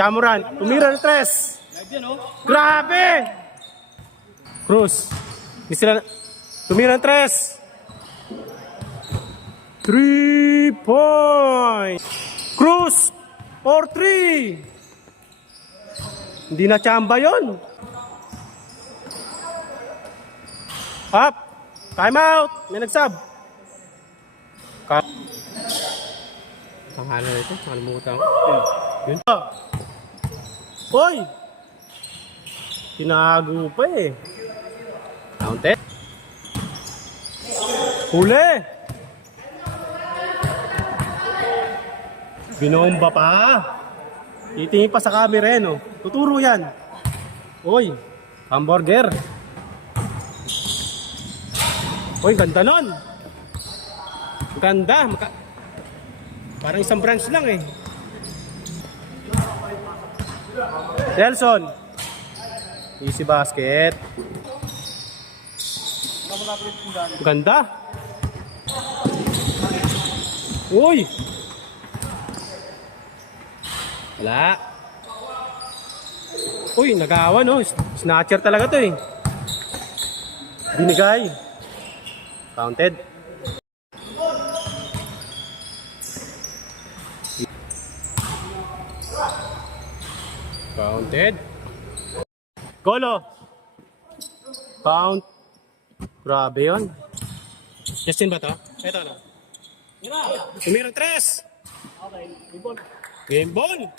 Jamoran, tumira ng 3. Grabe! Cruz. Hindi sila... Tumira ng 3. 3 points. Cruz for 3. Hindi na chamba yun. Up. Time out. May nagsab. Pangalan na ito. Nakalimutan ko. Yun. Hoy! Tinago pa eh. Counted. Huli! Binomba pa. Titingin pa sa camera eh, no? Tuturo yan. Hoy, hamburger. Hoy, ganda nun. Ganda. Parang isang branch lang eh. Nelson. Easy basket. Ganda. Uy. Wala. Uy, nag-aawa no. Snatcher talaga to eh. Binigay. Counted. Counted. Golo. Count. Grabe yun. Justin ba to? Ito na. Umirang 3. Game ball.